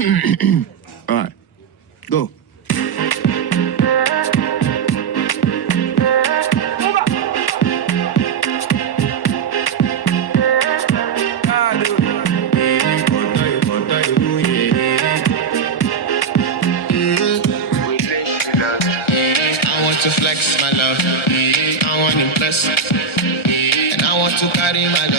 All right, go. To flex my love, I want to impress, and I want to carry my